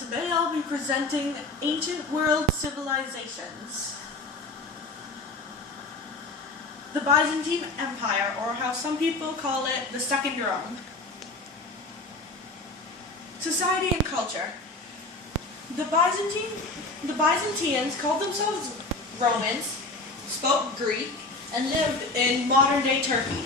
today I'll be presenting ancient world civilizations. The Byzantine Empire, or how some people call it, the Second Rome. Society and culture. The Byzantines called themselves Romans, spoke Greek, and lived in modern-day Turkey.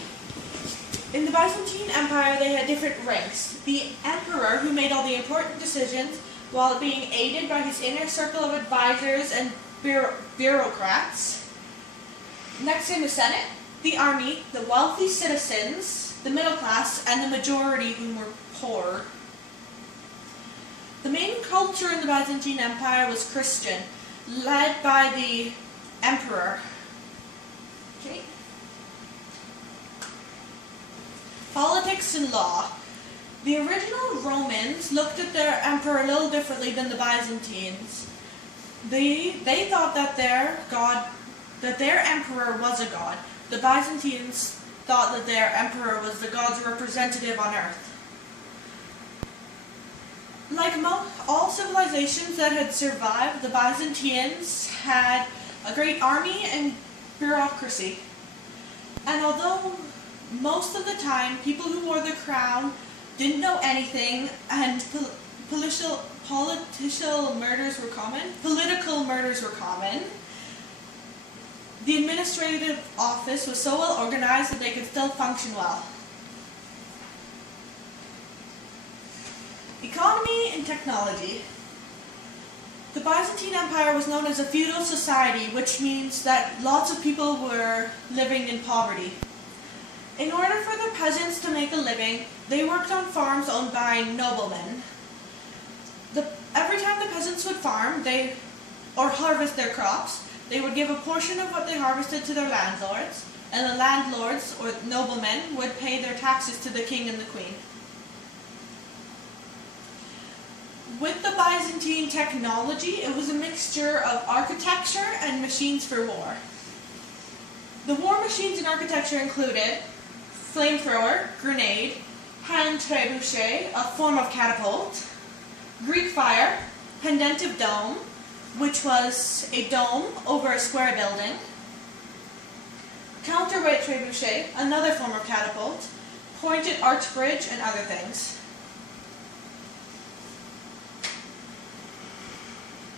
In the Byzantine Empire, they had different ranks. The emperor, who made all the important decisions while being aided by his inner circle of advisors and bureaucrats. Next in the Senate, the army, the wealthy citizens, the middle class, and the majority who were poor. The main culture in the Byzantine Empire was Christian, led by the emperor. Okay. Politics and law. The original Romans looked at their emperor a little differently than the Byzantines. They thought that their emperor was a god. The Byzantines thought that their emperor was the god's representative on earth. Like all civilizations that had survived, the Byzantines had a great army and bureaucracy. And although most of the time people who wore the crown didn't know anything and political murders were common, the administrative office was so well organized that they could still function well. Economy and technology. The Byzantine Empire was known as a feudal society, which means that lots of people were living in poverty. In order for the peasants to make a living, they worked on farms owned by noblemen. Every time the peasants would farm or harvest their crops, they would give a portion of what they harvested to their landlords, and the landlords or noblemen would pay their taxes to the king and the queen. With the Byzantine technology, it was a mixture of architecture and machines for war. The war machines in architecture included flamethrower, grenade, hand trebuchet, a form of catapult, Greek fire, pendentive dome, which was a dome over a square building, counterweight trebuchet, another form of catapult, pointed arch bridge, and other things.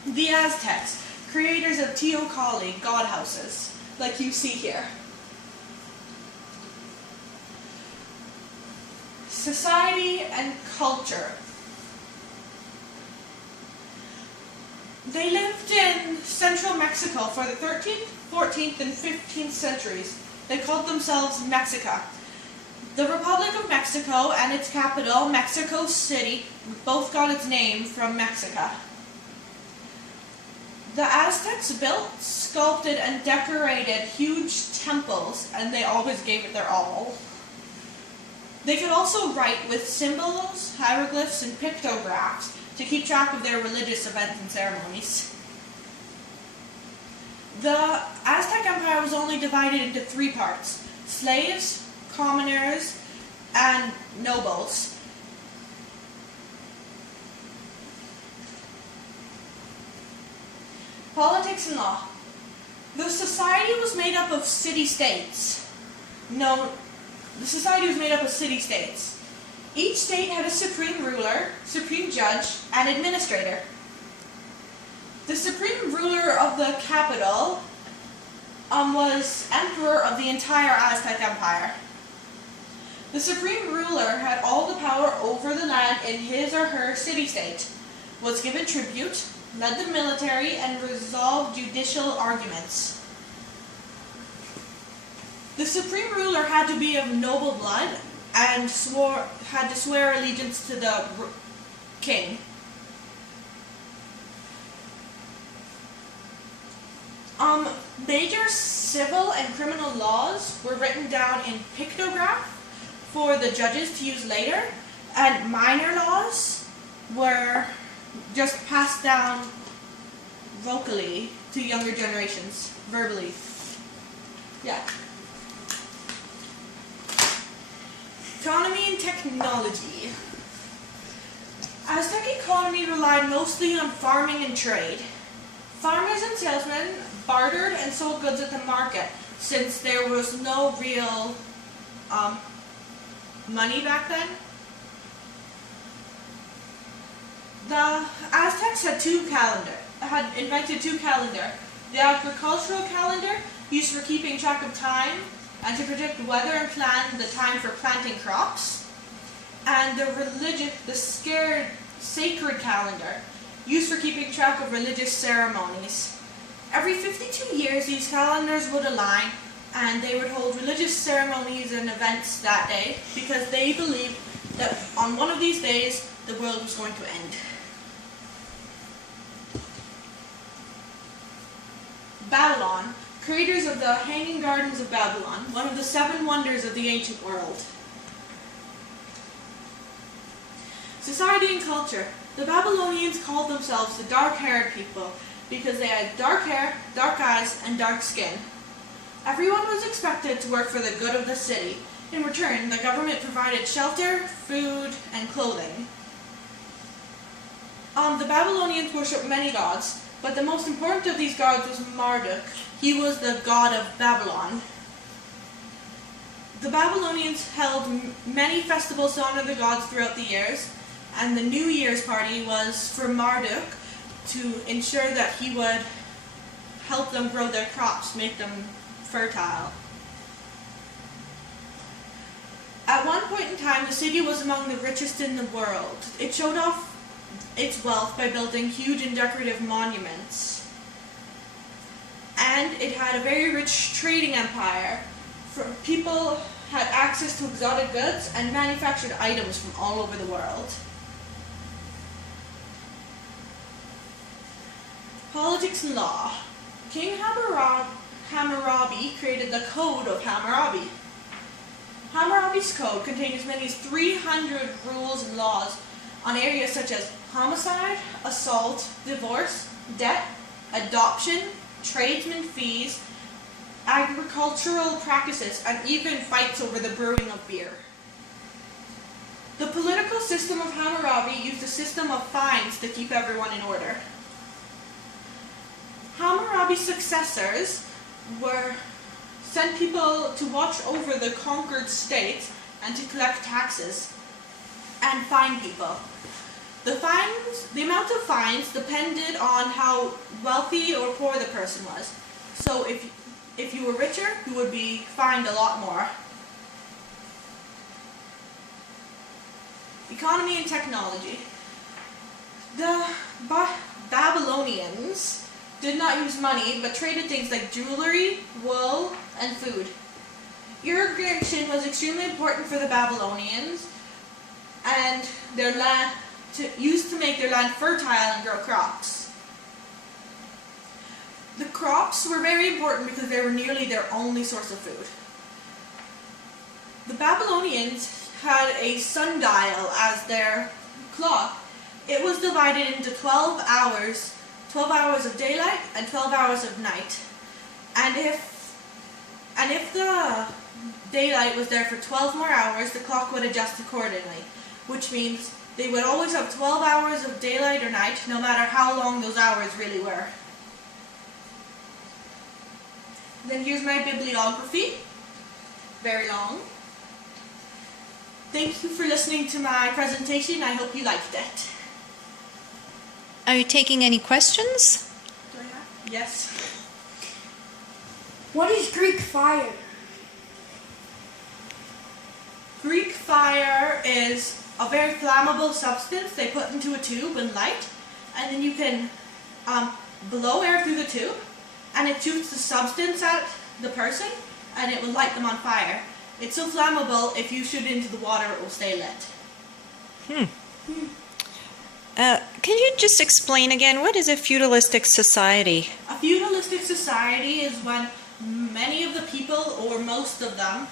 The Aztecs, creators of Teocalli, god houses, like you see here. Society and culture. They lived in central Mexico for the 13th, 14th, and 15th centuries. They called themselves Mexica. The Republic of Mexico and its capital, Mexico City, both got its name from Mexica. The Aztecs built, sculpted, and decorated huge temples, and they always gave it their all. They could also write with symbols, hieroglyphs, and pictographs to keep track of their religious events and ceremonies. The Aztec Empire was only divided into 3 parts: slaves, commoners, and nobles. Politics and law. The society was made up of city-states. Each state had a supreme ruler, supreme judge, and administrator. The supreme ruler of the capital was emperor of the entire Aztec Empire. The supreme ruler had all the power over the land in his or her city-state, was given tribute, led the military, and resolved judicial arguments. The supreme ruler had to be of noble blood and had to swear allegiance to the king. Major civil and criminal laws were written down in pictograph for the judges to use later, and minor laws were just passed down vocally to younger generations, verbally. Yeah. Economy and technology. Aztec economy relied mostly on farming and trade. Farmers and salesmen bartered and sold goods at the market since there was no real money back then. The Aztecs had invented two calendars. The agricultural calendar, used for keeping track of time and to predict weather and plan the time for planting crops, and the sacred calendar, used for keeping track of religious ceremonies. Every 52 years, these calendars would align, and they would hold religious ceremonies and events that day because they believed that on one of these days, the world was going to end. Babylon, creators of the Hanging Gardens of Babylon, one of the 7 wonders of the ancient world. Society and culture. The Babylonians called themselves the dark-haired people because they had dark hair, dark eyes, and dark skin. Everyone was expected to work for the good of the city. In return, the government provided shelter, food, and clothing. The Babylonians worshipped many gods, but the most important of these gods was Marduk. He was the god of Babylon. The Babylonians held many festivals to honor the gods throughout the years, and the New Year's party was for Marduk to ensure that he would help them grow their crops, make them fertile. At one point in time, the city was among the richest in the world. It showed off its wealth by building huge and decorative monuments. And it had a very rich trading empire. People had access to exotic goods and manufactured items from all over the world. Politics and law. King Hammurabi created the Code of Hammurabi. Hammurabi's code contained as many as 300 rules and laws on areas such as homicide, assault, divorce, debt, adoption, tradesman fees, agricultural practices, and even fights over the brewing of beer. The political system of Hammurabi used a system of fines to keep everyone in order. Hammurabi's successors sent people to watch over the conquered states and to collect taxes and fine people. The amount of fines depended on how wealthy or poor the person was. So if you were richer, you would be fined a lot more. Economy and technology. The Babylonians did not use money, but traded things like jewelry, wool, and food. Irrigation was extremely important for the Babylonians, and their land used to make their land fertile and grow crops. The crops were very important because they were nearly their only source of food. The Babylonians had a sundial as their clock. It was divided into 12 hours of daylight and 12 hours of night. And if the daylight was there for 12 more hours, the clock would adjust accordingly, which means they would always have 12 hours of daylight or night, no matter how long those hours really were. Then here's my bibliography. Very long. Thank you for listening to my presentation. I hope you liked it. Are you taking any questions? Do I have? Yes. What is Greek fire? Greek fire is a very flammable substance they put into a tube and light, and then you can blow air through the tube, and it shoots the substance at the person, and it will light them on fire. It's so flammable, if you shoot it into the water, it will stay lit. Can you just explain again, what is a feudalistic society? A feudalistic society is when many of the people, or most of them,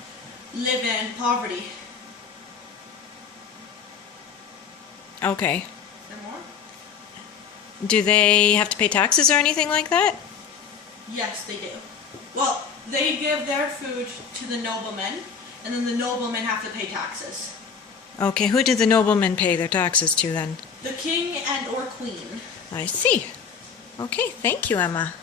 live in poverty. Okay. And more? Do they have to pay taxes or anything like that? Yes, they do. Well, they give their food to the noblemen, and then the noblemen have to pay taxes. Okay, who do the noblemen pay their taxes to then? the king and or queen. I see. Okay, thank you, Emma.